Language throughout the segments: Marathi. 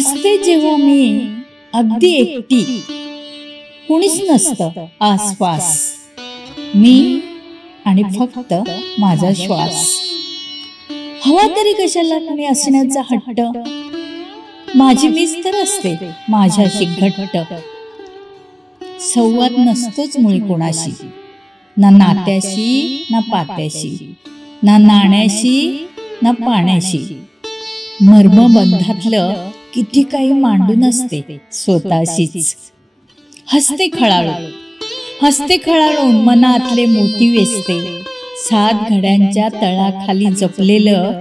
असते जेव्हा मी अगदी एकटी, कुणीच नसतं आसपास, मी आणि फक्त माझा श्वास. हवा तरी कशाला कुणी असण्याचा हट्ट, माझी मीच तर असते माझ्याशी घट्ट. संवाद नसतोच मुळी कोणाशी, ना नात्याशी ना पात्याशी, ना नाण्याशी ना पाण्याशी. मर्मबंधातलं किती काही मांडून असते स्वतःशीच. हसते खळाळून मनातले मोती वेचते. 7 घड्यांच्या तळाखाली जपलेलं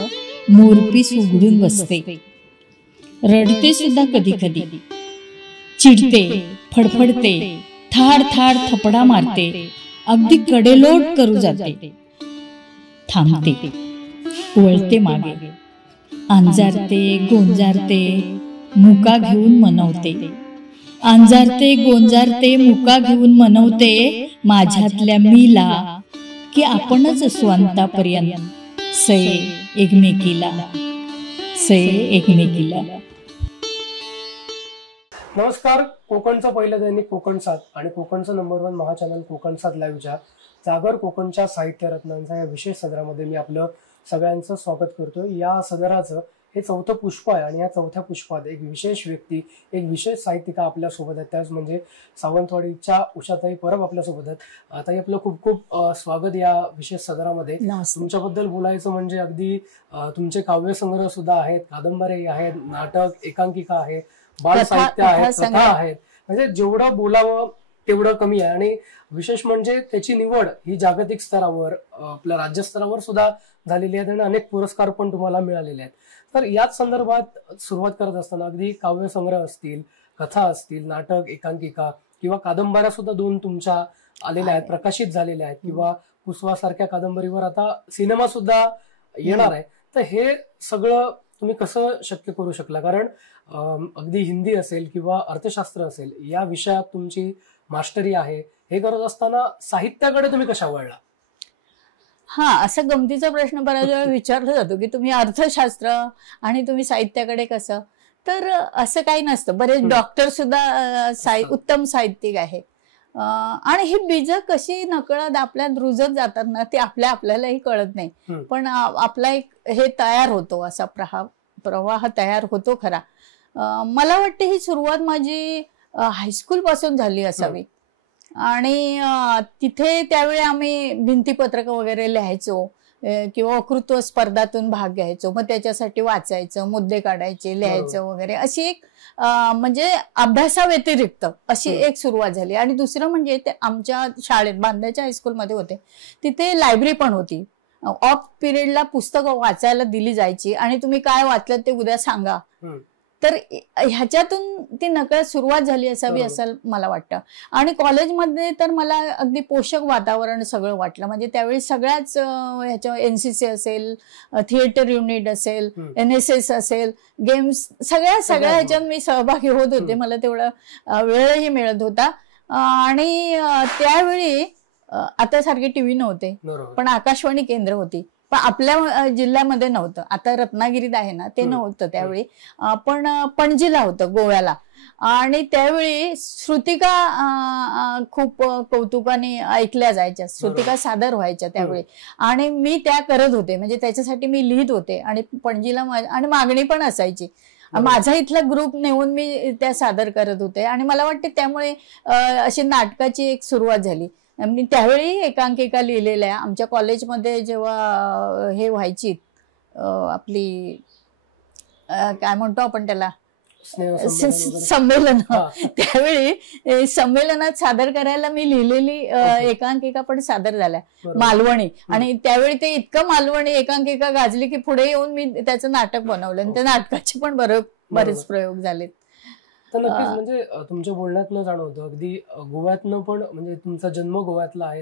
मोरपीस उघडून बसते. रडते सुद्धा कधी कधी, चिडते, फडफडते, थाड थाड थपडा मारते, अगदी कडेलोट करू जाते. थांबते, वळते मागे, अंजारते गोंजारते, मुका घेऊन मनवते. अंजारते गोंजारते, मुका घेऊन मनवते माझ्यातल्या मीला, की आपणच असू अंतापर्यंत सये एकमेकीला, सये एकमेकीला. नमस्कार. कोकणचं पहिलं दैनिक कोकण 7 आणि कोकणचं नंबर 1 महाचॅनल कोकण 7 लाईव्हच्या जागर कोकणच्या साहित्य रत्नांचा या विशेष सदरामध्ये मी आपलं सगळ्यांचं स्वागत करतो. या सदराचं हे 4थं पुष्प आहे आणि या 4थ्या पुष्पात एक विशेष व्यक्ती, एक विशेष साहित्यिका आपल्यासोबत आहेत. त्याच म्हणजे सावंतवाडीच्या उषाताई परब आपल्यासोबत आहेत. ताई, आपलं खूप खूप स्वागत या विशेष सदरामध्ये. तुमच्याबद्दल बोलायचं म्हणजे अगदी तुमचे काव्यसंग्रह सुद्धा आहेत, कादंबऱ्या आहेत, नाटक, एकांकिका आहे, बाल साहित्य आहे, कथा आहेत. म्हणजे जेवढं बोलावं तेवढं कमी आहे. आणि विशेष म्हणजे त्याची निवड ही जागतिक स्तरावर, आपल्या राज्यस्तरावर सुद्धा झालेली आहे आणि अनेक पुरस्कार पण तुम्हाला मिळालेले आहेत. तर याच संदर्भात सुरुवात करत असताना अगदी काव्यसंग्रह असतील, कथा असतील, नाटक, एकांकिका किंवा कादंबऱ्या सुद्धा 2 तुमच्या आलेल्या आहेत, प्रकाशित झालेल्या आहेत, किंवा कुसवासारख्या कादंबरीवर आता सिनेमा सुद्धा येणार आहे. तर हे सगळं तुम्ही कसं शक्य करू शकला? कारण अगदी हिंदी असेल किंवा अर्थशास्त्र असेल या विषयात तुमची मास्टरी आहे. हे करत असताना साहित्याकडे तुम्ही कशा वळला? असा गमतीचा प्रश्न बऱ्याच वेळा विचारला जातो की तुम्ही अर्थशास्त्र आणि तुम्ही साहित्याकडे कसं. तर असं काही नसतं. बरेच डॉक्टर सुद्धा उत्तम साहित्यिक आहेत. आणि ही बीज कशी नकळत आपल्यात रुजत जातात ना, ते आपल्यालाही कळत नाही. पण आपला एक हे तयार होतो, असा प्रवाह तयार होतो खरा. मला वाटतं ही सुरुवात माझी हायस्कूल पासून झाली असावी. आणि तिथे त्यावेळी आम्ही भिंतीपत्रक वगैरे लिहायचो किंवा वक्तृत्व स्पर्धातून भाग घ्यायचो. मग त्याच्यासाठी वाचायचं, मुद्दे काढायचे, लिहायचं वगैरे. अशी एक म्हणजे अभ्यासाव्यतिरिक्त अशी एक सुरुवात झाली. आणि दुसरं म्हणजे ते आमच्या शाळेत, बांद्याच्या हायस्कूलमध्ये होते, तिथे लायब्ररी पण होती. ऑफ पिरियडला पुस्तकं वाचायला दिली जायची आणि तुम्ही काय वाचलं ते उद्या सांगा. तर ह्याच्यातून ती नकळत सुरुवात झाली असावी असं मला वाटतं. आणि कॉलेजमध्ये तर मला अगदी पोषक वातावरण सगळं वाटलं. म्हणजे त्यावेळी सगळ्याच ह्याच्या NCC असेल, थिएटर युनिट असेल, NSS असेल, गेम्स, सगळ्या ह्याच्यात मी सहभागी होत होते. मला तेवढा वेळही मिळत होता. आणि त्यावेळी आता सारखे टीव्ही नव्हते, पण आकाशवाणी केंद्र होती. पण आपल्या जिल्ह्यामध्ये नव्हतं. आता रत्नागिरीत आहे ना, ते नव्हतं त्यावेळी. पण पणजीला होतं, गोव्याला. आणि त्यावेळी श्रुतिका खूप कौतुकाने ऐकल्या जायच्या, श्रुतिका सादर व्हायच्या त्यावेळी. आणि मी त्या करत होते, म्हणजे त्याच्यासाठी मी लिहित होते. आणि पणजीला आणि मागणी पण असायची. माझा इथला ग्रुप नेऊन मी त्या सादर करत होते. आणि मला वाटते त्यामुळे अशी नाटकाची एक सुरुवात झाली. मी त्यावेळी एकांकिका लिहिलेल्या. आमच्या कॉलेजमध्ये जेव्हा हे व्हायची आपली काय म्हणतो आपण त्याला, संमेलन, त्यावेळी संमेलनात सादर करायला मी लिहिलेली एकांकिका पण सादर झाल्या, मालवणी. आणि त्यावेळी ते इतकं मालवणी एकांकिका गाजली की पुढे येऊन मी त्याचं नाटक बनवलं. आणि त्या नाटकाचे पण बरेच प्रयोग झालेत. तर नक्कीच, म्हणजे तुमच्या बोलण्यातनं जाणवतं अगदी गोव्यातनं पण, म्हणजे तुमचा जन्म गोव्यातला आहे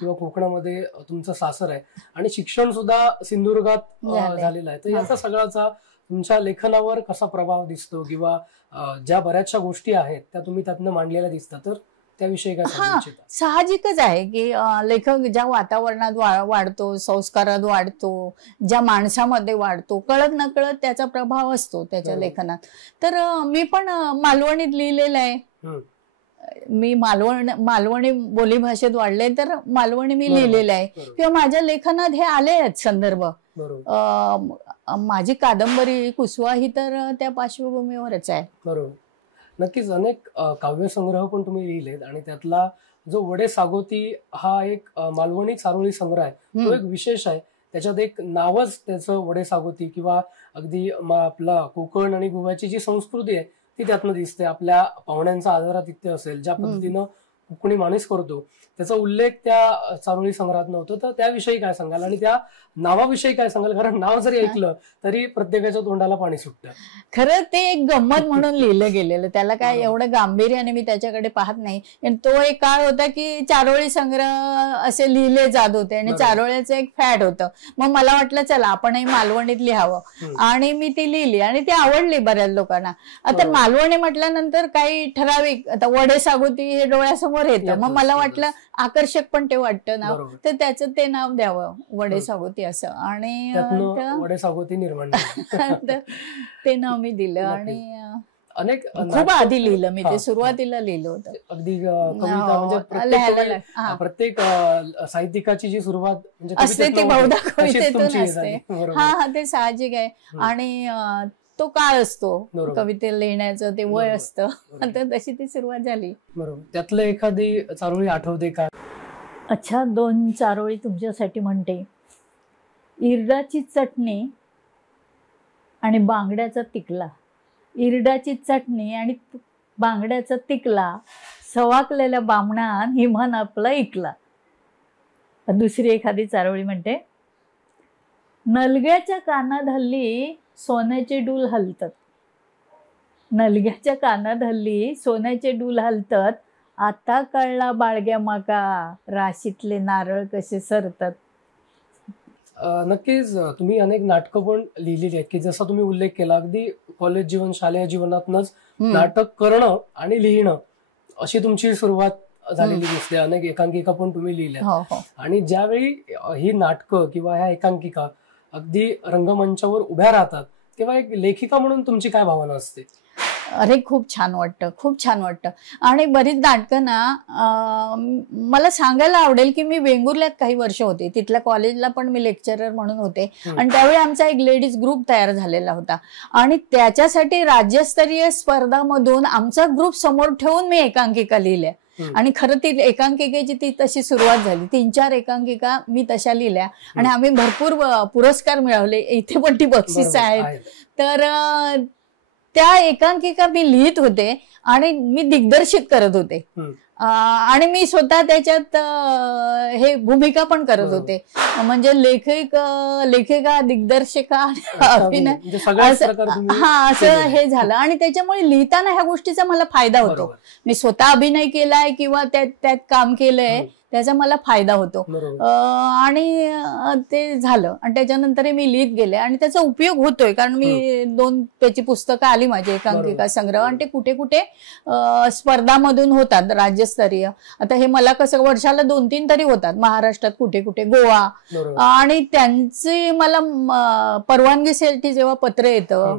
किंवा कोकणामध्ये तुमचं सासर आहे आणि शिक्षण सुद्धा सिंधुदुर्गात झालेलं आहे. तर याचा सगळ्याचा तुमच्या लेखनावर कसा प्रभाव दिसतो, किंवा ज्या बऱ्याचशा गोष्टी आहेत त्या तुम्ही त्यातनं मांडलेल्या दिसतात, तर त्याविषयी काय सांगू हा इच्छिता? साहजिकच आहे की लेखक ज्या वातावरणात वाढतो, संस्कारात वाढतो, ज्या माणसामध्ये वाढतो, कळत नकळत त्याचा प्रभाव असतो त्याच्या बरोबर. लेखनात. तर मी पण मालवणीत लिहिलेलं आहे. हम्म. मी मालवणी बोलीभाषेत वाढले, तर मालवणी मी बरोबर, लिहिलेलं आहे. बरोबर. किंवा माझ्या लेखनात हे आले आहेत संदर्भ. बरोबर माझी कादंबरी कुसवा ही तर त्या पार्श्वभूमीवरच आहे. बरोबर. नक्कीच अनेक काव्यसंग्रह पण तुम्ही लिहिलेत आणि त्यातला जो वडे सागोती हा एक मालवणी चारोळी संग्रह आहे, तो हम्म. एक विशेष आहे. त्याच्यात एक नावच त्याचं वडे सागोती किंवा अगदी आपला कोकण आणि गोव्याची जी संस्कृती आहे ती त्यातनं दिसते. आपल्या पाहुण्यांचा आदरातिथ्य असेल, ज्या पद्धतीनं कोकणी माणूस करतो, त्याचा उल्लेख त्या चारोळी संग्रहात नव्हतं. तर त्याविषयी काय सांगाल आणि त्या नावाविषयी काय सांगाल? कारण नाव जरी ऐकलं तरी प्रत्येकाच्या तोंडाला पाणी सुटतं. खरं ते एक गंमत म्हणून लिहिलं गेलेलं, त्याला काय एवढं गांभीर्याने मी त्याच्याकडे पाहत नाही. आणि तो एक काळ होता की चारोळी संग्रह असे लिहिले जात होते आणि बरोबर. चारोळ्याचं एक फॅड होतं. मग मला वाटलं चला आपणही मालवणीत लिहावं आणि मी ती लिहिली आणि ती आवडली बऱ्याच लोकांना. आता बरोबर. मालवणी म्हटल्यानंतर काही ठराविक, आता वडे सागोती हे डोळ्यासमोर येतं. मग मला वाटलं आकर्षक पण ते वाटतं नाव, बरोबर. तर त्याचं ते नाव द्यावं वडे सागोती असं. आणि त्यातनं वडे सागोती निर्माण झाली. तर ते नाव मी दिलं. आणि अनेक खूप आधी लिहिलं मी हा, ते, सुरुवातीला लिहिलं होतं. अगदी कविता म्हणजे हा. प्रत्येक साहित्यिकाची जी सुरुवात म्हणजे असते ती कवितेतनं बहुधा होते, तशीच कवितेतून तुमची असते. झाली. बरोबर. हा हा ते साहजिक आहे. आणि तो काळ असतो बरोबर. कविते लिहिण्याचं, ते वय बरोबर. असतं. बरोबर. तर तशी ती सुरुवात झाली. बरोबर. त्यातलं एखादी चारोळी आठवते का? अच्छा, 2 चारोळी तुमच्यासाठी म्हणते. इरडाची चटणी आणि बांगड्याचा तिकला. इरडाची चटणी आणि बांगड्याचा तिकला, सवाकलेल्या बामणान हिमान आपला ऐकला. दुसरी एखादी चारोळी म्हणते. नलग्याच्या कानात हल्ली सोन्याचे डूल हलतात. नलग्याच्या कानात हल्ली सोन्याचे डूल हलतात. आता कळला बाळग्या माका, राशीतले नारळ कसे सरतात. नक्कीच तुम्ही अनेक नाटकं पण लिहिलेली आहेत की जसा तुम्ही उल्लेख केला, अगदी कॉलेज जीवन, शालेय जीवनातनच नाटक करणं आणि लिहिणं अशी तुमची सुरुवात झालेली दिसते. अनेक एकांकिका पण तुम्ही लिहिल्या. हो हो. आणि ज्यावेळी ही नाटकं किंवा ह्या एकांकिका अगदी रंगमंचावर उभ्या राहतात, तेव्हा एक लेखिका म्हणून तुमची काय भावना असते? अरे खूप छान वाटतं, खूप छान वाटतं. आणि बरीच नाटकं ना, मला सांगायला आवडेल की मी वेंगुर्ल्यात काही वर्ष होते, तिथल्या कॉलेजला पण मी लेक्चरर म्हणून होते. आणि त्यावेळी आमचा एक लेडीज ग्रुप तयार झालेला होता आणि त्याच्यासाठी राज्यस्तरीय स्पर्धामधून आमचा ग्रुप समोर ठेवून मी एकांकिका लिहिल्या. आणि खरं ती एकांकिकेची ती तशी सुरुवात झाली. 3-4 एकांकिका मी तशा लिहिल्या आणि आम्ही भरपूर पुरस्कार मिळवले. इथे पण ती बक्षीस आहेत. तर त्या एकांकिका मी लिहित होते आणि मी दिग्दर्शित करत होते. आणि मी स्वतः त्याच्यात हे भूमिका पण करत होते. म्हणजे लेखिका, दिग्दर्शिका, अभिनय, असं हे झालं. आणि त्याच्यामुळे लिहिताना ह्या गोष्टीचा मला फायदा होतो. मी स्वतः अभिनय केलाय किंवा त्यात काम केलंय, त्याचा मला फायदा होतो. आणि ते झालं. आणि त्याच्यानंतर मी लिहित गेले आणि त्याचा उपयोग होतोय, कारण मी 2 त्याची पुस्तकं आली माझी एकांकिका संग्रह. आणि ते कुठे कुठे स्पर्धामधून होतात राज्यस्तरीय. आता हे मला कसं वर्षाला 2-3 तरी होतात महाराष्ट्रात, कुठे कुठे गोवा. आणि त्यांची मला परवानगीसाठी जेव्हा पत्र येतं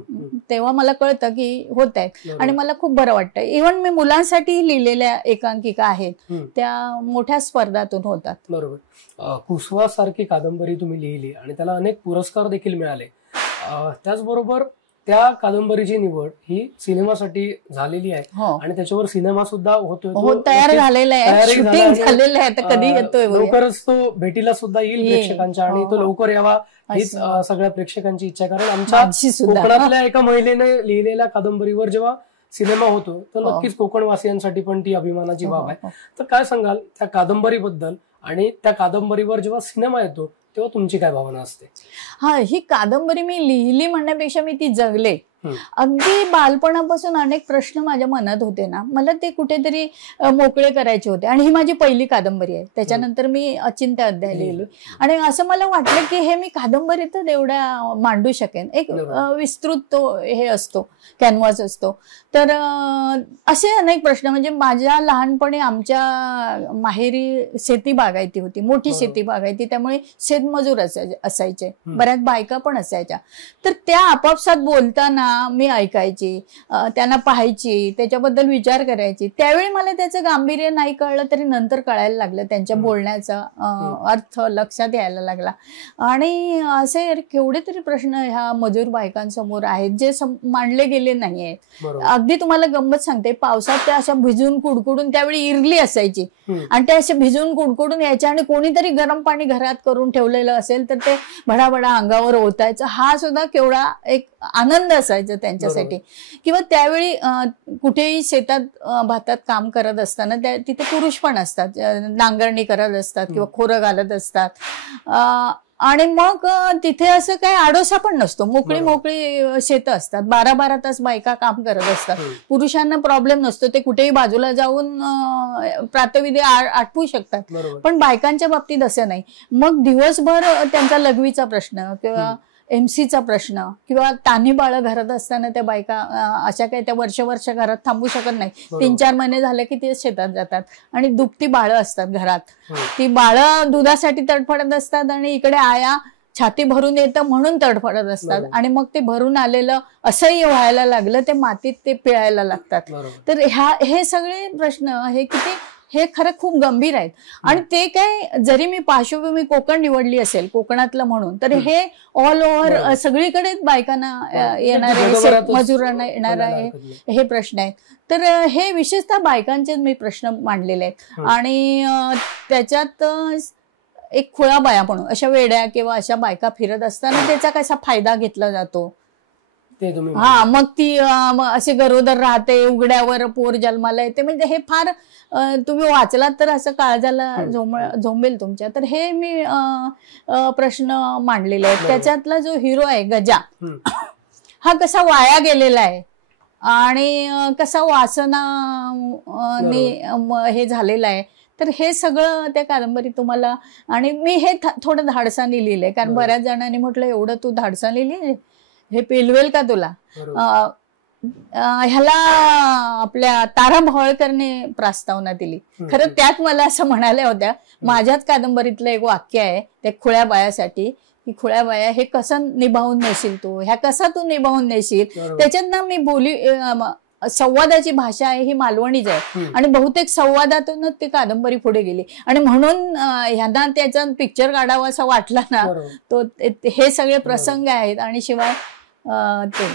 तेव्हा मला कळतं की होत आहे आणि मला खूप बरं वाटतं. इव्हन मी मुलांसाठी लिहिलेल्या एकांकिका आहेत, त्या मोठ्या स्पर्धातून होतात. बरोबर. कुसवा सारखी कादंबरी तुम्ही लिहिली आणि त्याला अनेक पुरस्कार देखील मिळाले. त्याचबरोबर त्या कादंबरीची निवड ही सिनेमासाठी झालेली आहे आणि त्याच्यावर सिनेमा सुद्धा होतोय, तयार झालेला आहे, शूटिंग झालेलं आहे. कधी येतोय लवकरच तो भेटीला सुद्धा येईल प्रेक्षकांच्या आणि तो लवकर यावा हीच सगळ्या प्रेक्षकांची इच्छा. कारण आमच्या कोकणातल्या एका महिलेने लिहिलेल्या कादंबरीवर जेव्हा सिनेमा होतो तर नक्कीच कोकणवासियांसाठी पण ती अभिमानाची बाब आहे. तर काय सांगाल त्या कादंबरीबद्दल आणि त्या कादंबरीवर जेव्हा सिनेमा येतो तेव्हा तुमची काय भावना असते? ही कादंबरी मी लिहिली म्हणण्यापेक्षा मी ती जगले. अगदी बालपणापासून अनेक प्रश्न माझ्या मनात होते ना, मला ते कुठेतरी मोकळे करायचे होते. आणि ही माझी पहिली कादंबरी आहे. त्याच्यानंतर मी अचिंत्य अध्याय लिहिली आणि असं मला वाटलं की हे मी कादंबरीतच एवढ्या मांडू शकेन. एक विस्तृत तो हे असतो, कॅनव्हास असतो. तर असे अनेक प्रश्न, म्हणजे माझ्या लहानपणी आमच्या माहेरी शेती बागायती होती, मोठी शेती बागायती, त्यामुळे शेतमजूर असायचे, बऱ्याच बायका पण असायच्या. तर त्या आपापसात बोलताना मी ऐकायची, त्यांना पाहायची, त्याच्याबद्दल विचार करायची. त्यावेळी मला त्याचं गांभीर्य नाही कळलं, तरी नंतर कळायला लागलं, त्यांच्या बोलण्याचा अर्थ लक्षात यायला लागला. आणि असे केवढे तरी प्रश्न ह्या मजूर बायकांसमोर आहेत जे मांडले गेले नाहीये. अगदी तुम्हाला गंमत सांगते, पावसात त्या अशा भिजून कुडकुडून, त्यावेळी इरली असायची आणि त्या अशा भिजून कुडकुडून यायच्या आणि कोणीतरी गरम पाणी घरात करून ठेवलेलं असेल तर ते भडाभडा अंगावर ओतायचं. हा सुद्धा केवढा एक आनंद असायचा त्यांच्यासाठी. किंवा त्यावेळी कुठेही शेतात भातात काम करत असताना तिथे पुरुष पण असतात, नांगरणी करत असतात किंवा खोरं घालत असतात. आणि मग तिथे असं काही आडोसा पण नसतो, मोकळी शेतं असतात, 12-12 तास बायका काम करत असतात. पुरुषांना प्रॉब्लेम नसतो, ते कुठेही बाजूला जाऊन प्रातविधी आटपू शकतात. पण बायकांच्या बाबतीत असं नाही. मग दिवसभर त्यांचा लघवीचा प्रश्न किंवा एमसीचा प्रश्न किंवा तान्ही बाळं घरात असताना त्या बायका अशा काही त्या वर्ष घरात थांबू शकत नाही. 3-4 महिने झाले की ते शेतात जातात आणि दुभती बाळं असतात घरात. ती बाळं दुधासाठी तडफडत असतात आणि इकडे आया छाती भरून येतं म्हणून तडफडत असतात. आणि मग ते भरून आलेलं असह्य व्हायला लागलं, ते मातीत ते पिळायला लागतात. तर हे सगळे प्रश्न हे खरं खूप गंभीर आहेत. आणि ते काय, जरी मी पार्श्वभूमी कोकण निवडली असेल, कोकणातलं म्हणून, तर हे ऑल ओव्हर सगळीकडे बायकांना येणारे, मजुरांना येणारा हे प्रश्न आहेत. तर हे विशेषतः बायकांचे मी प्रश्न मांडलेले आहेत. आणि त्याच्यात एक खुळाबाया म्हणून अशा वेड्या किंवा अशा बायका फिरत असताना त्याचा कसा फायदा घेतला जातो. मग ती असे गरोदर राहते, उघड्यावर पोर जन्माला येते. म्हणजे हे फार तुम्ही वाचलात तर असं काळजाला झोंबेल तुमच्या. तर हे मी प्रश्न मांडलेले आहेत. त्याच्यातला जो हिरो आहे गजा, हा कसा वाया गेलेला आहे आणि कसा वासनाने हे झालेला आहे. तर हे सगळं त्या कादंबरीत तुम्हाला, आणि मी हे थोडं धाडसाने लिहिलंय, कारण बऱ्याच जणांनी म्हटलं एवढं तू धाडसाने लिहिले, हे पेलवेल का तुला. ह्याला आपल्या तारा भवळकरने प्रस्तावना दिली. खरं त्यात मला असं म्हणाल्या होत्या, माझ्याच कादंबरीतलं एक वाक्य आहे त्या खुळ्या बायासाठी, की खुळ्या बाया हे कसं निभावून नेशील तू, ह्या कसा तू निभावून नेशील. त्याच्यात ना मी संवादाची भाषा आहे ही मालवणीच आहे आणि बहुतेक संवादातूनच ती कादंबरी पुढे गेली. आणि म्हणून ह्यांना त्याचा पिक्चर काढावा असा वाटला ना, तो हे सगळे प्रसंग आहेत. आणि शिवाय ते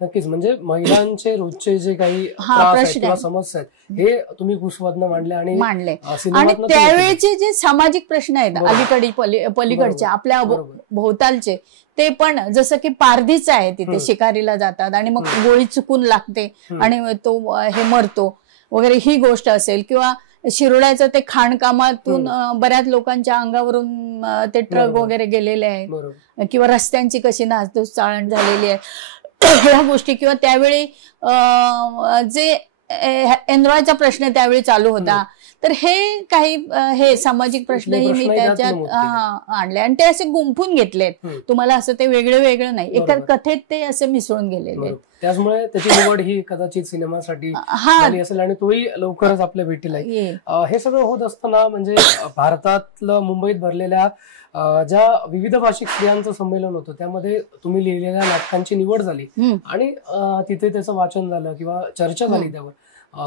नक्कीच, म्हणजे महिलांचे रोजचे जे काही प्रश्न समस्या आहेत हे तुम्ही कुसवादनं मांडले. आणि त्यावेळेचे जे सामाजिक प्रश्न आहेत पलीकडचे आपल्या भोवतालचे, ते पण, जसं की पारधीच आहे, तिथे शिकारीला जातात आणि मग गोळी चुकून लागते आणि तो हे मरतो वगैरे, ही गोष्ट असेल. किंवा शिरोड्याचं ते खाणकामातून बऱ्याच लोकांच्या अंगावरून ते ट्रक वगैरे गेलेले आहेत, किंवा रस्त्यांची कशी नासधूस चाळण झालेली आहे, ह्या गोष्टी. किंवा त्यावेळी जे एन्रॉयचा प्रश्न त्यावेळी चालू होता, तर हे काही हे सामाजिक प्रश्नही मी त्याच्यात आणले आणि ते असे गुंफून घेतलेत. तुम्हाला असं ते वेगळं नाही, एका कथेत ते असे मिसळून गेलेले. त्याचमुळे त्याची निवड ही कदाचित सिनेमासाठी झाली असेल आणि तोही लवकरच आपल्या भेटीला येईल. हे सगळं होत असताना म्हणजे भारतातलं मुंबईत भरलेल्या ज्या विविध भाषिक स्त्रियांचं संमेलन होतं त्यामध्ये तुम्ही लिहिलेल्या नाटकांची निवड झाली आणि तिथे त्याचं वाचन झालं किंवा चर्चा झाली त्यावर.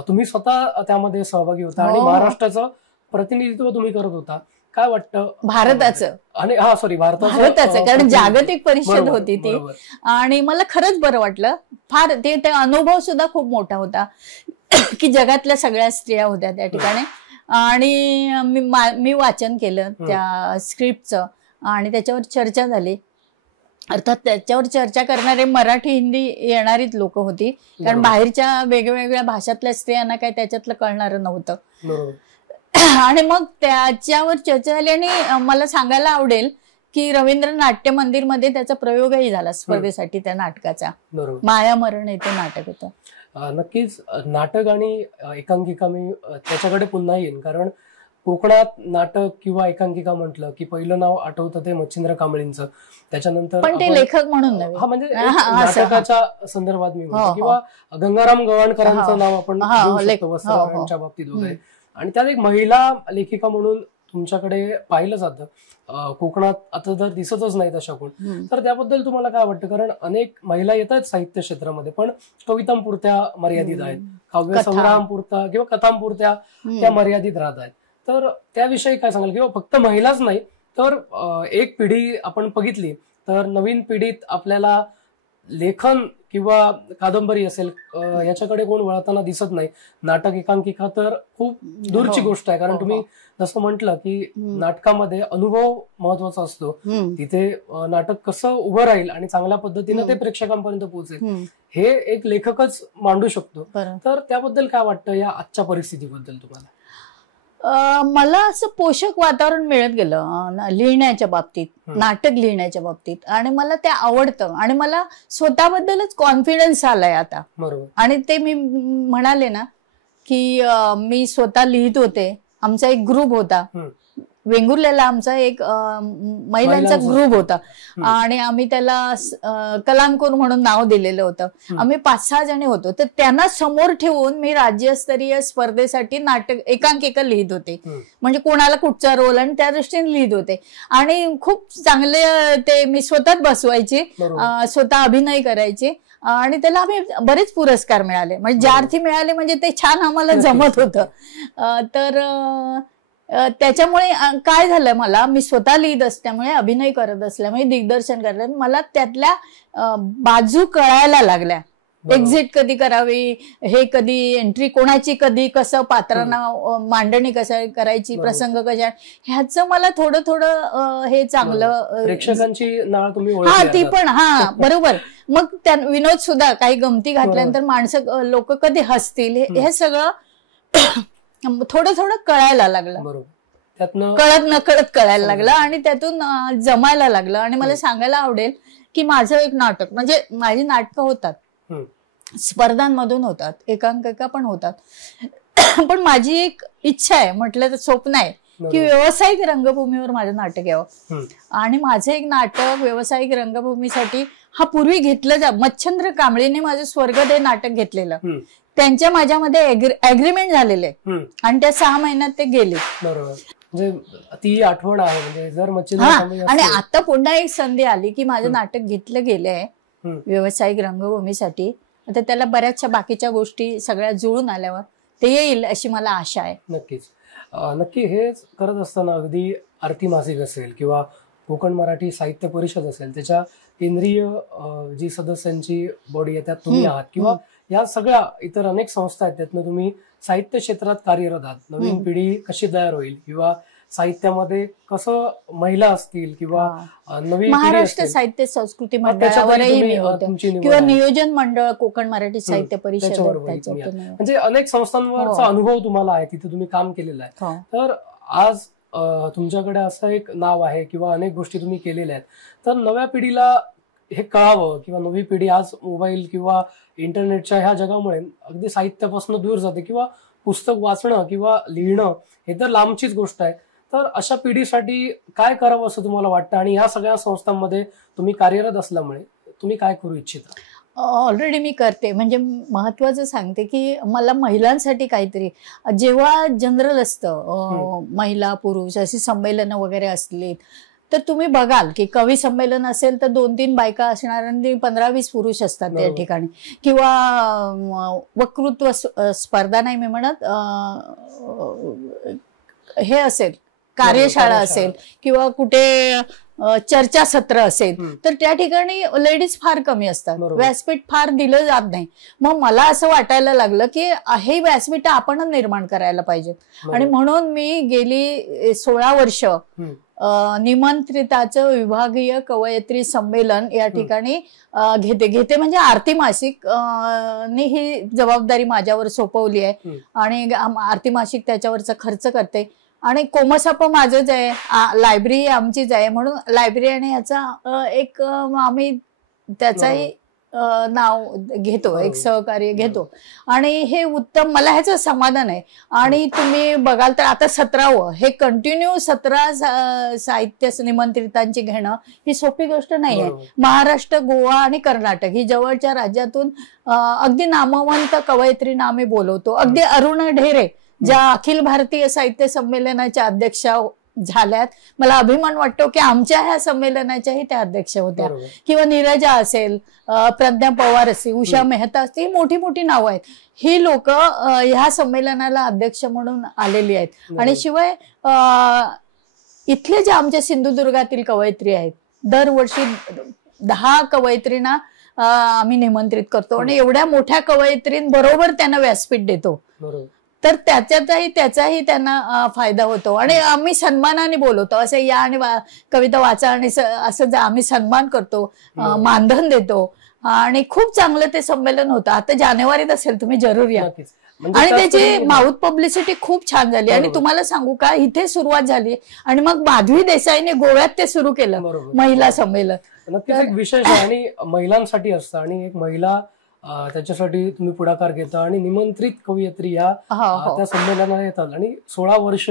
तुम्ही स्वतः त्यामध्ये सहभागी होता आणि महाराष्ट्राचं प्रतिनिधित्व तुम्ही करत होता. काय वाटतं भारताचं, आणि भारताचं, कारण जागतिक परिषद होती ती. आणि मला खरंच बरं वाटलं फार. ते अनुभव सुद्धा खूप मोठा होता की जगातल्या सगळ्या स्त्रिया होत्या त्या ठिकाणी. आणि मी वाचन केलं त्या स्क्रिप्टचं आणि त्याच्यावर चर्चा झाली. अर्थात त्याच्यावर चर्चा करणारे मराठी हिंदी येणारीच लोक होती, कारण बाहेरच्या वेगवेगळ्या भाषातल्या स्त्रियांना काय त्याच्यातलं कळणारं नव्हतं. आणि मग त्याच्यावर चर्चा झाली. आणि मला सांगायला आवडेल की रवींद्र नाट्य मंदिरमध्ये त्याचा प्रयोगही झाला स्पर्धेसाठी त्या नाटकाचा. बरोबर. मायामरण येते नाटक होतं. नक्कीच नाटक आणि एकांकिका मी त्याच्याकडे पुन्हा येईन, कारण कोकणात नाटक किंवा एकांकिका म्हटलं की पहिलं नाव आठवतं ते मच्छिंद्र कांबळींचं. त्याच्यानंतर पण ते लेखक म्हणून नव्हे. हा म्हणजे नाटकाच्या संदर्भात मी म्हणतो, किंवा गंगाराम गवाणकरांचं नाव आपण घेऊ शकतो वस्त्रहारांच्या बाबतीत वगैरे. आणि त्यात एक महिला लेखिका म्हणून तुमच्याकडे पाहिलं जातं. कोकणात आता तर दिसतच नाही तशा कोण. तर त्याबद्दल तुम्हाला काय वाटतं? कारण अनेक महिला येत आहेत साहित्य क्षेत्रामध्ये, पण कवितांपुरत्या मर्यादित आहेत, काव्यसंग्रहांपुरता किंवा कथांपुरत्या त्या मर्यादित राहत आहेत. तर त्याविषयी काय सांगाल? किंवा फक्त महिलाच नाही तर एक पिढी आपण बघितली तर नवीन पिढीत आपल्याला लेखन किंवा कादंबरी असेल याच्याकडे कोण वळताना दिसत नाही. नाटक एकांकिका तर खूप दूरची गोष्ट आहे, कारण तुम्ही जसं म्हटलं की नाटकामध्ये अनुभव महत्वाचा असतो. तिथे नाटक कसं उभं राहील आणि चांगल्या पद्धतीने ते प्रेक्षकांपर्यंत पोहोचेल हे एक लेखकच मांडू शकतो. तर त्याबद्दल काय वाटतं या आजच्या परिस्थितीबद्दल तुम्हाला? मला असं पोषक वातावरण मिळत गेलं लिहिण्याच्या बाबतीत, नाटक लिहिण्याच्या बाबतीत, आणि मला ते आवडतं आणि मला स्वतःबद्दलच कॉन्फिडन्स आलाय आता. बरोबर. आणि ते मी म्हणाले ना की मी स्वतः लिहित होते. आमचा एक ग्रुप होता वेंगुर्ल्याला, आमचा एक महिलांचा ग्रुप होता आणि आम्ही त्याला कलांकुर म्हणून नाव दिलेलं होतं. आम्ही 5-6 जणी होतो. तर त्यांना समोर ठेवून मी राज्यस्तरीय स्पर्धेसाठी नाटक एकांकिका लिहित होते. म्हणजे कोणाला कुठचा रोल आणि त्या दृष्टीने लिहित होते. आणि खूप चांगले ते मी स्वतःच बसवायचे, स्वतः अभिनय करायचे आणि त्याला आम्ही बरेच पुरस्कार मिळाले. म्हणजे ज्या अर्थी मिळाले म्हणजे ते छान आम्हाला जमत होतं. तर त्याच्यामुळे काय झालं, मला मी स्वतः लिहित असल्यामुळे, अभिनय करत असल्यामुळे, दिग्दर्शन करत, मला त्यातल्या बाजू कळायला लागल्या. एक्झिट कधी करावी, हे कधी एंट्री कोणाची, कधी कसं पात्रांना मांडणी कसं करायची, प्रसंग कशा, ह्याचं मला थोडं थोडं हे चांगलं. प्रेक्षकांची नाळ तुम्ही ती पण बरोबर. मग त्या विनोद सुद्धा काही गमती घातल्यानंतर माणसं लोक कधी हसतील हे सगळं थोडं थोडं कळायला लागलं. कळत नकळत कळायला लागलं आणि त्यातून जमायला लागलं. आणि मला सांगायला आवडेल की माझं एक नाटक, म्हणजे माझी नाटकं होतात, स्पर्धांमधून होतात, एकांकिका पण होतात, पण माझी एक इच्छा आहे, म्हटलं तर स्वप्न आहे की व्यावसायिक रंगभूमीवर माझं नाटक यावं. आणि माझं एक नाटक व्यावसायिक रंगभूमीसाठी हा पूर्वी घेतलं जा. मच्छिंद्र कांबळीने माझं स्वर्ग हे नाटक घेतलेलं, त्यांच्या माझ्यामध्ये अग्रीमेंट झालेले आणि त्या 6 महिन्यात ते गेले. म्हणजे ती आठवण आहे. म्हणजे जर मच्छिंद्र आणि आता पुन्हा एक संधी आली की माझं नाटक घेतलं गेलंय व्यावसायिक रंगभूमीसाठी. आता त्याला बऱ्याचशा बाकीच्या गोष्टी सगळ्या जुळून आल्यावर ते येईल अशी मला आशा आहे. नक्कीच. नक्की हे करत असताना अगदी आरती मासिक असेल किंवा कोकण मराठी साहित्य परिषद असेल, त्याच्या केंद्रीय जी सदस्यांची बॉडी आहे त्यात तुम्ही आहात, किंवा या सगळ्या इतर अनेक संस्था आहेत त्यातनं तुम्ही साहित्य क्षेत्रात कार्यरत आहात. नवीन पिढी कशी तयार होईल किंवा साहित्यामध्ये कसं महिला असतील किंवा नवीन महाराष्ट्र साहित्य संस्कृती मंडळावरही मी होते, किंवा नियोजन मंडळ कोकण मराठी साहित्य परिषद, म्हणजे अनेक संस्थांवरचा अनुभव तुम्हाला आहे, तिथे तुम्ही काम केलेलं आहे. तर आज तुमच्याकडे असं एक नाव आहे किंवा अनेक गोष्टी तुम्ही केलेल्या आहेत. तर नव्या पिढीला हे कळावं, किंवा नवी पिढी आज मोबाईल किंवा इंटरनेटच्या ह्या जगामुळे अगदी साहित्यापासून दूर जाते, किंवा पुस्तक वाचणं किंवा लिहिणं हे तर लांबचीच गोष्ट आहे. तर अशा पिढीसाठी काय करावं असं तुम्हाला वाटतं? आणि या सगळ्या संस्थांमध्ये तुम्ही कार्यरत असल्यामुळे तुम्ही काय करू इच्छिता? ऑलरेडी मी करते. म्हणजे महत्वाचं सांगते की मला महिलांसाठी काहीतरी, जेव्हा जनरल असतं महिला पुरुष अशी संमेलनं वगैरे असली तर तुम्ही बघाल की कवी संमेलन असेल तर 2-3 बायका असणार आणि 15-20 पुरुष असतात त्या ठिकाणी. किंवा वक्तृत्व स्पर्धा नाही मी म्हणत, हे असेल कार्यशाळा असेल किंवा कुठे चर्चासत्र असेल तर त्या ठिकाणी लेडीज फार कमी असतात, व्यासपीठ फार दिलं जात नाही. मग मला असं वाटायला लागलं की हे व्यासपीठ आपणच निर्माण करायला पाहिजे. आणि म्हणून मी गेली 16 वर्ष निमंत्रिताचं विभागीय कवयित्री संमेलन या ठिकाणी घेते म्हणजे आरती मासिक ने ही जबाबदारी माझ्यावर सोपवली आहे आणि आरती मासिक त्याच्यावरचा खर्च करते. आणि कोमसाप माझंच आहे, लायब्ररी आमचीच आहे, म्हणून लायब्ररी आणि याचा एक आम्ही त्याचाही नाव घेतो, एक सहकार्य घेतो आणि हे उत्तम, मला ह्याचं समाधान आहे. आणि तुम्ही बघाल तर आता 17वं हे कंटिन्यू 17 साहित्य निमंत्रितांची घेणं ही सोपी गोष्ट नाही आहे. महाराष्ट्र, गोवा आणि कर्नाटक ही जवळच्या राज्यातून अगदी नामवंत कवयित्रींना आम्ही बोलवतो. अगदी अरुणा ढेरे ज्या अखिल भारतीय साहित्य संमेलनाच्या अध्यक्षा झाल्यात, मला अभिमान वाटतो की आमच्या ह्या संमेलनाच्याही त्या अध्यक्ष होत्या. किंवा नीरजा असेल, प्रज्ञा पवार असेल, उषा मेहता असतील, मोठी मोठी नावं आहेत. ही लोक ह्या संमेलनाला अध्यक्ष म्हणून आलेली आहेत. आणि शिवाय इथले जे आमच्या सिंधुदुर्गातील कवयित्री आहेत, दरवर्षी 10 कवयित्रींना आम्ही निमंत्रित करतो आणि एवढ्या मोठ्या कवयित्रींबरोबर त्यांना व्यासपीठ देतो. तर त्याचाही त्यांना फायदा होतो आणि आम्ही सन्मानाने बोलवतो, असं या आणि कविता वाचा आणि असं आम्ही सन्मान करतो, मानधन देतो आणि खूप चांगलं ते संमेलन होतं. आता जानेवारीत असेल, तुम्ही जरूर या. आणि त्याची माउथ पब्लिसिटी खूप छान झाली. आणि तुम्हाला सांगू का, इथे सुरुवात झाली आणि मग माधवी देसाईने गोव्यात ते सुरू केलं, महिला संमेलन. नक्कीच एक विशेष आहे आणि महिलांसाठी असतं आणि एक महिला त्याच्यासाठी तुम्ही पुढाकार घेता आणि निमंत्रित कवयित्री या त्या संमेलनाला येतात. आणि 16 वर्ष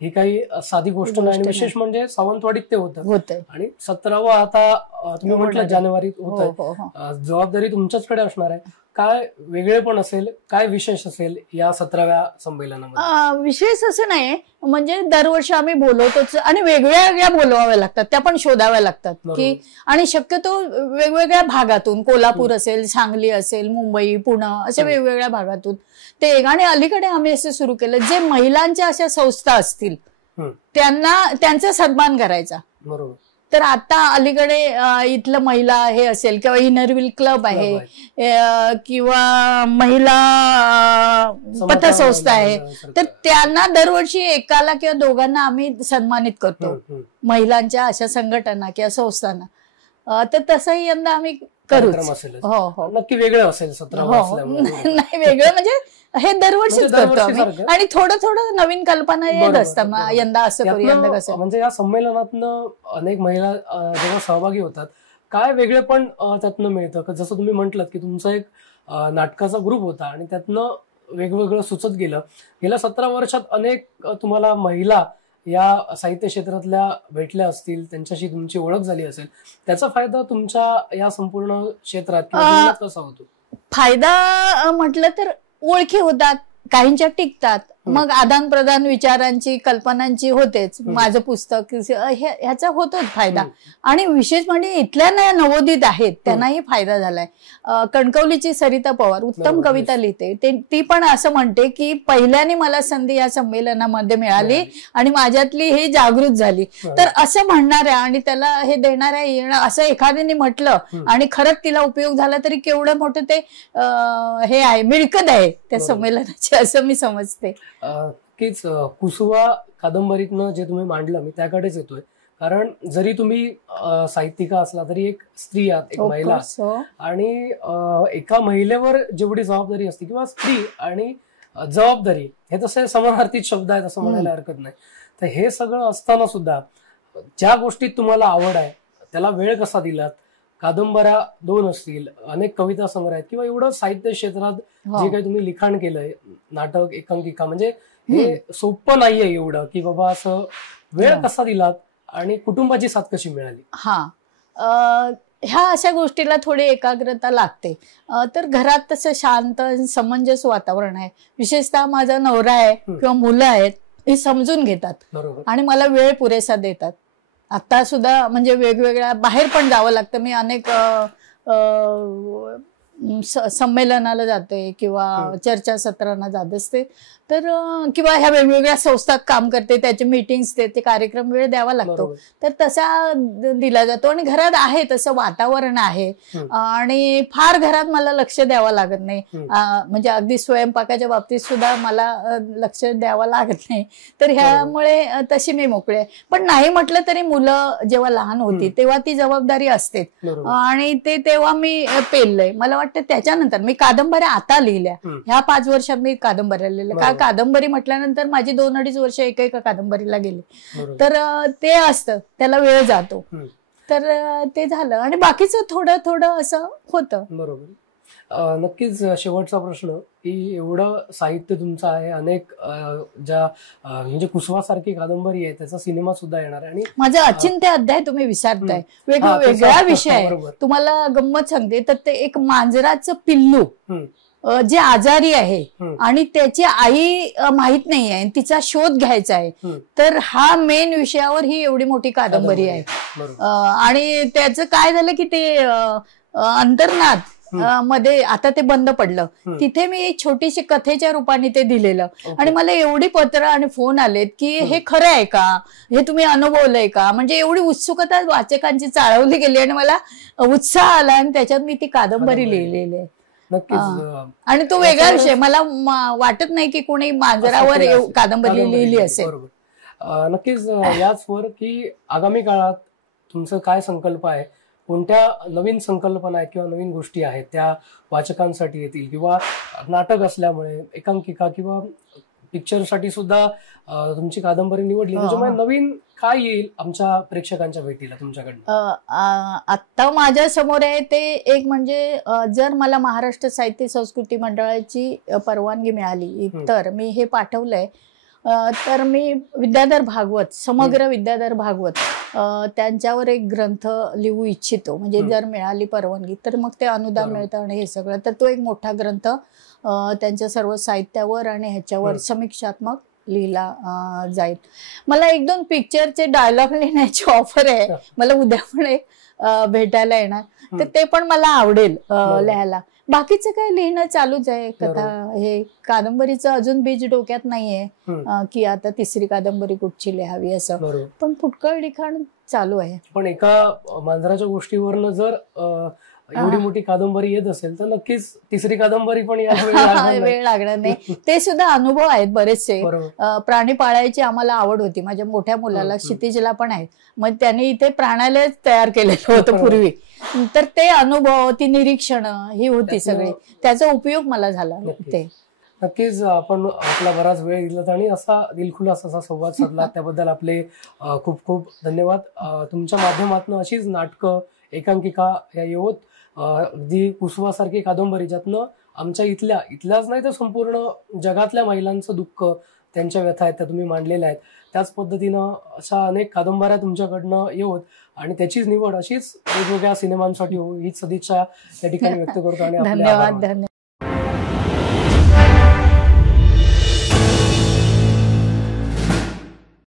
ही काही साधी गोष्ट नाही. आणि विशेष म्हणजे सावंतवाडीत ते होतं आणि 17वं आता तुम्ही म्हटलं जानेवारीत होत आहे. जबाबदारी तुमच्याचकडे असणार आहे. काय वेगळेपण असेल, काय विशेष असेल या 17व्या संमेलनामध्ये? विशेष असं नाही, म्हणजे दरवर्षी आम्ही बोलवतोच आणि वेगवेगळ्या बोलवाव्या लागतात, त्या पण शोधाव्या लागतात की. आणि शक्यतो वेगवेगळ्या भागातून, कोल्हापूर असेल, सांगली असेल, मुंबई, पुणे, अशा वेगवेगळ्या भागातून ते. आणि अलीकडे आम्ही असं सुरू केलं, जे महिलांच्या अशा संस्था असतील त्यांचा सन्मान करायचा. बरोबर. तर आता अलीकडे इथलं महिला हे असेल किंवा इनरव्हील क्लब आहे किंवा महिला पतसंस्था आहे, तर त्यांना दरवर्षी एकाला किंवा दोघांना आम्ही सन्मानित करतो, महिलांच्या अशा संघटना किंवा संस्थांना. तर तसंही यंदा आम्ही करूच. हो हो, नक्की वेगळं असेल 17. नाही, वेगळं म्हणजे हे दरवर्षीच करतो आम्ही आणि थोडं थोडं नवीन कल्पना येत असतात. यंदा असं करू, यंदा कसं. म्हणजे या संमेलनातनं अनेक महिला जेव्हा सहभागी होतात, काय वेगळे पण त्यातनं मिळतं? जसं तुम्ही म्हटलं की तुमचा एक नाटकाचा ग्रुप होता आणि त्यातनं वेगवेगळं सुचत गेलं. गेल्या 17 वर्षात अनेक तुम्हाला महिला या साहित्य क्षेत्रातल्या भेटल्या असतील, त्यांच्याशी तुमची ओळख झाली असेल. त्याचा फायदा तुमच्या या संपूर्ण क्षेत्रात किंवा कसा होतो? फायदा म्हटलं तर ओळखी होतात, काहींच्या टिकतात, मग आदान प्रदान विचारांची, कल्पनांची होतेच. माझं पुस्तक ह्याचा होतोच फायदा. आणि विशेष म्हणजे इथल्या नवोदित आहेत त्यांनाही फायदा झालाय. कणकवलीची सरिता पवार उत्तम कविता लिहिते, ती पण असं म्हणते की पहिल्याने मला संधी या संमेलनामध्ये मिळाली आणि माझ्यातली ही जागृत झाली. तर असं म्हणणाऱ्या आणि त्याला हे देणाऱ्या येणं, असं एखाद्याने म्हटलं आणि खरंच तिला उपयोग झाला तरी केवढं मोठं ते हे आहे, मिळकत आहे त्या संमेलनाची, असं मी समजते. कीच कुसुवा कादंबरीतनं जे तुम्ही मांडलं, मी त्याकडेच येतोय. कारण जरी तुम्ही साहित्यिका असला तरी एक स्त्री आहात, एक महिला, आणि एका महिलेवर जेवढी जबाबदारी असते किंवा स्त्री आणि जबाबदारी हे तसे समानार्थी शब्द आहेत असं म्हणायला हरकत नाही. तर हे सगळं असताना सुद्धा ज्या गोष्टीत तुम्हाला आवड आहे त्याला वेळ कसा दिलात? कादंबऱ्या 2 असतील, अनेक कविता संग्रह आहेत किंवा एवढं साहित्य क्षेत्रात जे काही तुम्ही लिखाण केलंय, नाटक, एकांकिका, म्हणजे हे सोपं नाहीये एवढं की बाबा असं वेळ कसा दिलात आणि कुटुंबाची साथ कशी मिळाली? ह्या अशा गोष्टीला थोडी एकाग्रता लागते. तर घरात तसं शांत समंजस वातावरण आहे. विशेषतः माझा नवरा आहे किंवा मुलं आहेत, हे समजून घेतात आणि मला वेळ पुरेसा देतात. आता सुद्धा म्हणजे वेगवेगळ्या बाहेर पण जावं लागतं. मी अनेक संमेलनाला जाते किंवा चर्चासत्रांना जात असते, तर किंवा ह्या वेगवेगळ्या संस्थात काम करते, त्याचे मीटिंग्स, ते कार्यक्रम वेळ द्यावा लागतो. तर तसा दिला जातो आणि घरात आहे तसं वातावरण आहे आणि फार घरात मला लक्ष द्यावं लागत नाही. म्हणजे अगदी स्वयंपाकाच्या बाबतीत सुद्धा मला लक्ष द्यावं लागत नाही. तर ह्यामुळे तशी मी मोकळी आहे. पण नाही म्हटलं तरी मुलं जेव्हा लहान होती तेव्हा ती जबाबदारी असते आणि ते तेव्हा मी पेललंय. मला वाटतं त्याच्यानंतर मी कादंबऱ्या आता लिहिल्या, ह्या 5 वर्षात मी कादंबऱ्या लिहिल्या. कादंबरी म्हटल्यानंतर माझी 2-2.5 वर्ष एका कादंबरीला गेली. बरोबर. तर ते असतं, त्याला वेळ जातो. हम्म. तर ते झालं आणि बाकीचं थोडं थोडं असं होतं. बरोबर. नक्कीच शेवटचा प्रश्न की एवढं साहित्य तुमचं आहे, अनेक ज्या म्हणजे कुसवासारखी कादंबरी आहे, त्याचा सिनेमा सुद्धा येणार आहे. आणि माझं अचिंत्य अध्याय तुम्ही विसरताय. हा, वेगळा विषय आहे. बरोबर. तुम्हाला गंमत सांगते, तर ते एक मांजराचं पिल्लू जे आजारी आहे आणि त्याची आई माहित नाही आहे, तिचा शोध घ्यायचा आहे. तर हा मेन विषयावर ही एवढी मोठी कादंबरी आहे. आणि त्याचं काय झालं की ते अंतर्नाद मध्ये आता ते बंद पडलं. तिथे मी छोटीशी कथेच्या रूपाने ते दिलेलं. आणि मला एवढी पत्र आणि फोन आलेत की हे खरं आहे का, हे तुम्ही अनुभवलंय का, म्हणजे एवढी उत्सुकता वाचकांची चाळवली गेली आणि मला उत्साह आला आणि त्याच्यात मी ती कादंबरी लिहिलेली आहे. आणि तो वेगळा विषय. मला वाटत नाही की कोणी मांजरावर कादंबरी लिहिली असेल. नक्कीच. याचवर की आगामी काळात तुमचं काय संकल्प आहे, कोणत्या नवीन संकल्पना आहेत किंवा नवीन गोष्टी आहेत त्या वाचकांसाठी येतील, किंवा नाटक असल्यामुळे एकांकिका किंवा पिक्चरसाठी सुद्धा तुमची कादंबरी निवडली, त्याच्यामुळे नवीन काय येईल आमच्या प्रेक्षकांच्या भेटीला तुमच्याकडनं? आता माझ्या समोर आहे ते एक म्हणजे जर मला महाराष्ट्र साहित्य संस्कृती मंडळाची परवानगी मिळाली तर मी हे पाठवलंय. तर मी विद्याधर भागवत, समग्र विद्याधर भागवत त्यांच्यावर एक ग्रंथ लिहू इच्छितो. म्हणजे जर मिळाली परवानगी तर मग ते अनुदान मिळतं आणि हे सगळं. तर तो एक मोठा ग्रंथ त्यांच्या सर्व साहित्यावर आणि ह्याच्यावर समीक्षात्मक लिहिला जाईल. मला 1-2 पिक्चरचे डायलॉग लिहिण्याची ऑफर आहे. मला उद्या पण एक भेटायला येणार, तर ते पण मला आवडेल लिहायला. बाकीचं काय लिहिणं चालूच आहे. कथा हे कादंबरीचं अजून बीज डोक्यात नाहीये की आता 3री कादंबरी कुठची लिहावी असं, पण पुष्कळ लिखाण चालू आहे. पण एका मांजराच्या गोष्टीवरनं जर एवढी मोठी कादंबरी येत असेल तर नक्कीच 3री कादंबरी पण वेळ लागणार नाही. ते सुद्धा अनुभव आहेत बरेचसे. प्राणी पाळायची आम्हाला आवड होती. माझ्या मोठ्या मुलाला, क्षितिजला पण आहे. मग त्याने इथे प्राण्यालय तयार केलेलं होतं पूर्वी. तर ते अनुभव, ती निरीक्षण ही होती सगळी, त्याचा उपयोग मला झाला. ते नक्कीच. आपण आपला बराच वेळ दिला आणि असा दिलखुलास असा संवाद साधला, त्याबद्दल आपले खूप खूप धन्यवाद. तुमच्या माध्यमातून अशीच नाटकं, एकांकिका या येवत, अगदी कुसवासारखी कादंबरी ज्यातनं आमच्या इथल्याच नाही तर संपूर्ण जगातल्या महिलांचं दुःख, त्यांच्या व्यथा आहेत त्या तुम्ही मांडलेल्या आहेत. त्याच पद्धतीनं अशा अनेक कादंबऱ्या तुमच्याकडनं येवत आणि त्याचीच निवड अशीच वेगवेगळ्या सिनेमांसाठी हो, हीच सदिच्छा या ठिकाणी व्यक्त करतो. आणि धन्यवाद.